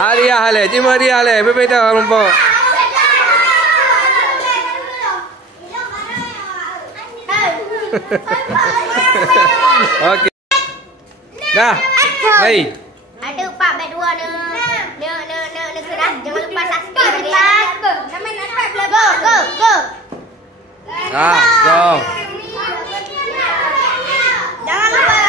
Hadiah le, terima hadiah le. Berbeza rumput. Okey. Dah. Baik. Ada 4 bet 2 ne. Ne keras. Jangan lupa subscribe ya. Nama nak go. Jom. Jangan lupa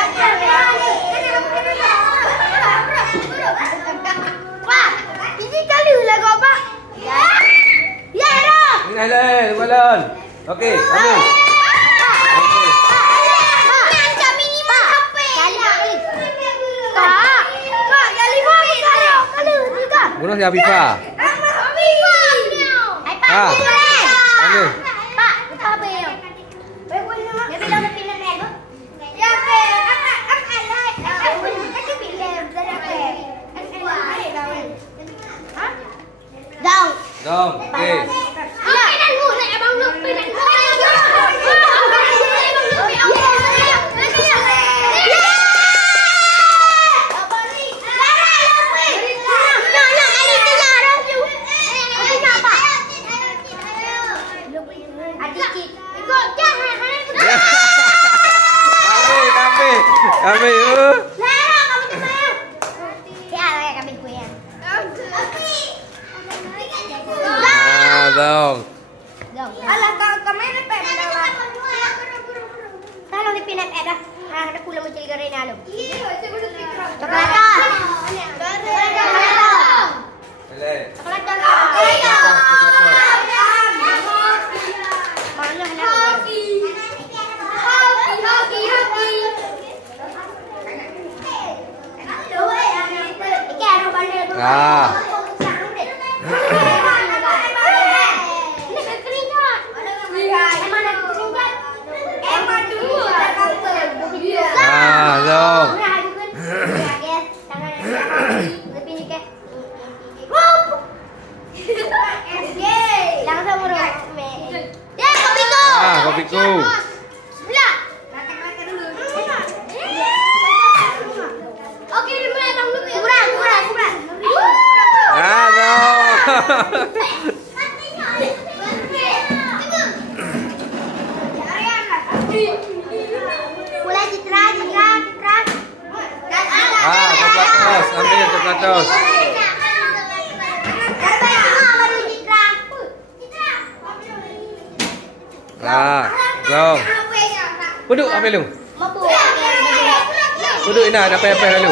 Pak, ini kali lah kau Pak. Ya dah. Ini le, balon. Okey, ambil. Bunuh si Afifah. Ambil. Pak, apa yang? Dia bilang nak pilih beg. Ya beg. Jom. Okey. Ambil. Jom. Alah kau main apa dah? Kalau dipinat dah. Ada pula macam Garena lu. Coklat. Kopiku. Okey, mulai bang dulu. Kurang. Mulai citra. Coklat tos. Ambil coklat tos. Jom. Duduk ambil lu. Duduk Ina, ada apa-apa dulu.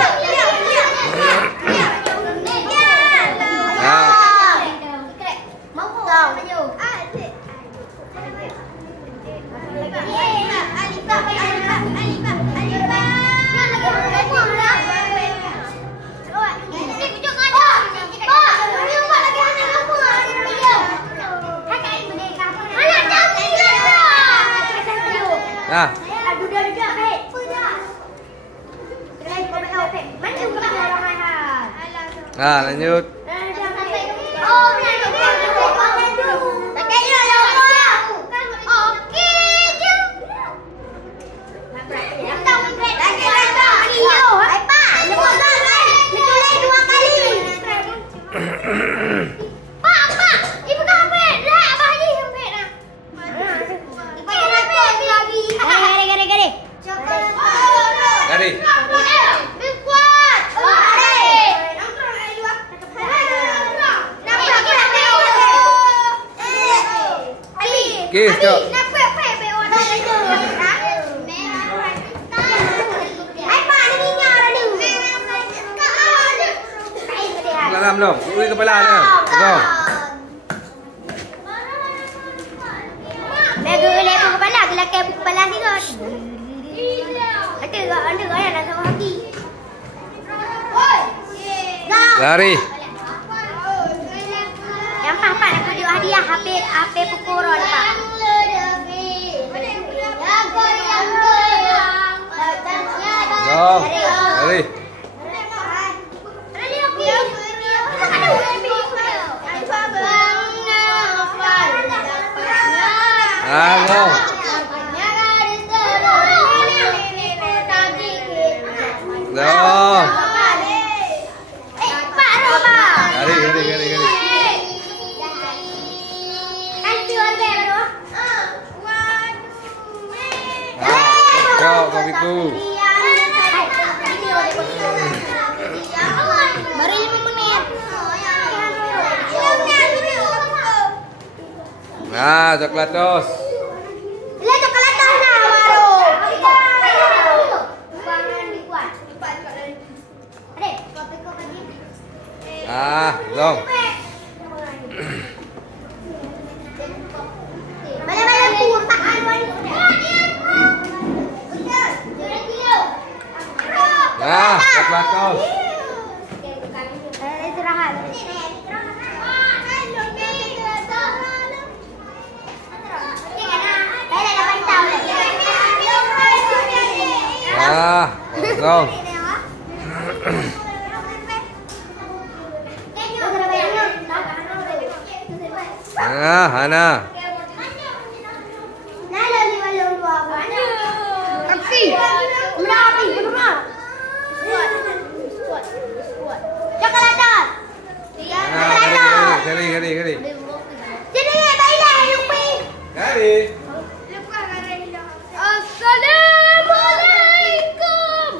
Lanjut. Okey, stop. Dalam belum? Ui kepala dia. Jom. Lego kepala, gelak kepala sikit. Ada nak sama hati. Lari. Yang Pak nak video hadiah HP Pocoron Pak. Jom. Lari. Halo. Jom. Pak, Nah, coklat tos. Lihat coklat tos nah baru. Ah, dong. Banyak-banyak kurang. Nah, coklat tos. Istirahat. Ah, dong. Nah, Hana. Kali. Jadi baiklah Lupi. Kali. Assalamualaikum.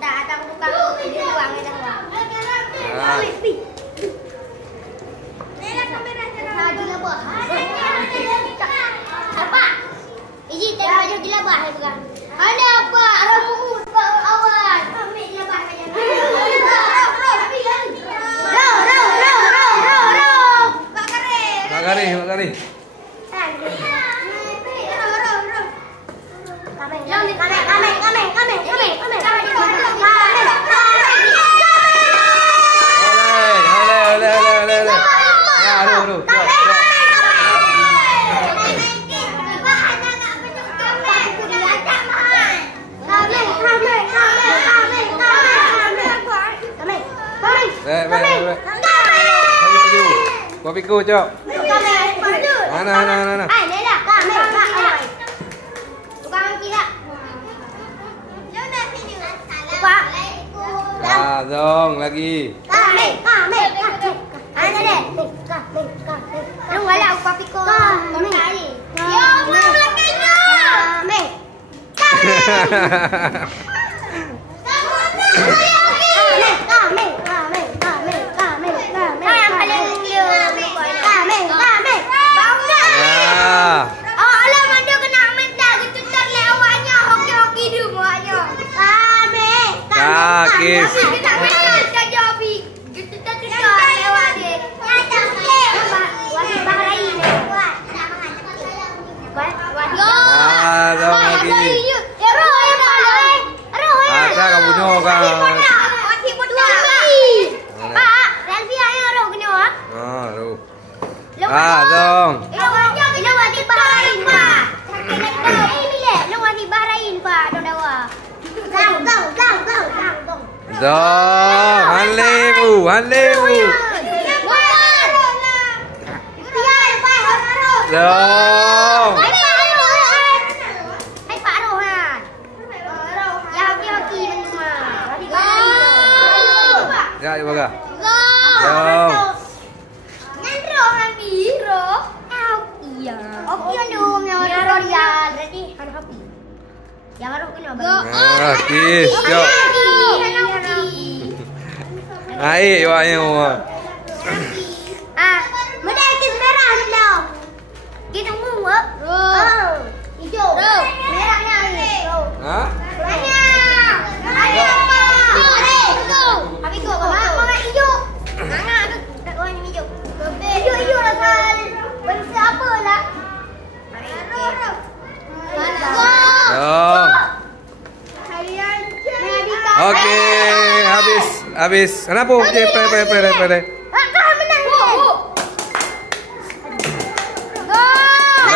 Tak buka di ruang dah. Apa? Iji tak baju jelabah bukan? Ada apa? Rambut awan. Ambil jelabah saja. Makari. Kopi ku, Cok. Mana. Ini dah. Tukang kira. Ah, dong lagi. Kame. Ana deh. Lu wala kopi ko. Kami. Yo, mau lakinya. Kis. Dong lagi. Ada kamu nyoba. Dong. Dong, hanlebu. Dong. Ya, ibu ga. Dong. Kis, Cok. Ai, iwaknya semua. Mudah kis merah dulu. Kita nguap. Hijau. Merahnya ini. Hah? Banyak. Habis tu mama hijau. Tak warna hijau. Hijau lah kan. Bangsa apa lah? Dong. Oke, habis. Kenapa? Pere. Kau menang.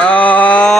Dong.